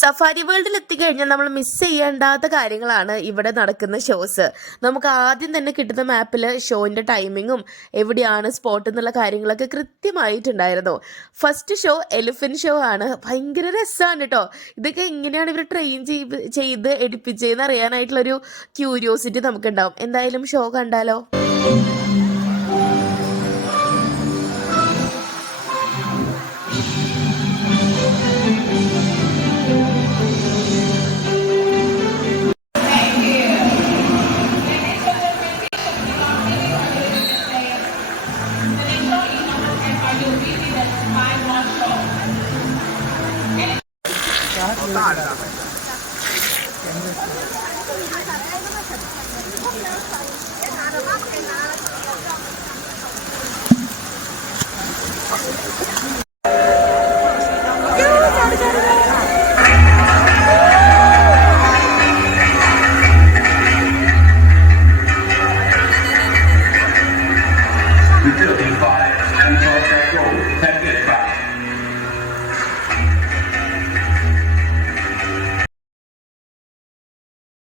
സഫാരി വേൾഡിൽ എത്തിക്കഴിഞ്ഞാൽ നമ്മൾ മിസ് ചെയ്യേണ്ടാത്ത കാര്യങ്ങളാണ് ഇവിടെ നടക്കുന്ന ഷോസ്. നമുക്ക് ആദ്യം തന്നെ കിട്ടുന്ന മാപ്പിൽ ഷോയിൻ്റെ ടൈമിങ്ങും എവിടെയാണ് സ്പോട്ട് എന്നുള്ള കാര്യങ്ങളൊക്കെ കൃത്യമായിട്ടുണ്ടായിരുന്നു. ഫസ്റ്റ് ഷോ എലിഫൻറ്റ് ഷോ ആണ്. ഭയങ്കര രസമാണ് കേട്ടോ. ഇതൊക്കെ എങ്ങനെയാണ് ഇവർ ട്രെയിൻ ചെയ്ത് എടുപ്പിച്ചതെന്ന് അറിയാനായിട്ടുള്ളൊരു ക്യൂരിയോസിറ്റി നമുക്കുണ്ടാവും. എന്തായാലും ഷോ കണ്ടാലോ. Between 5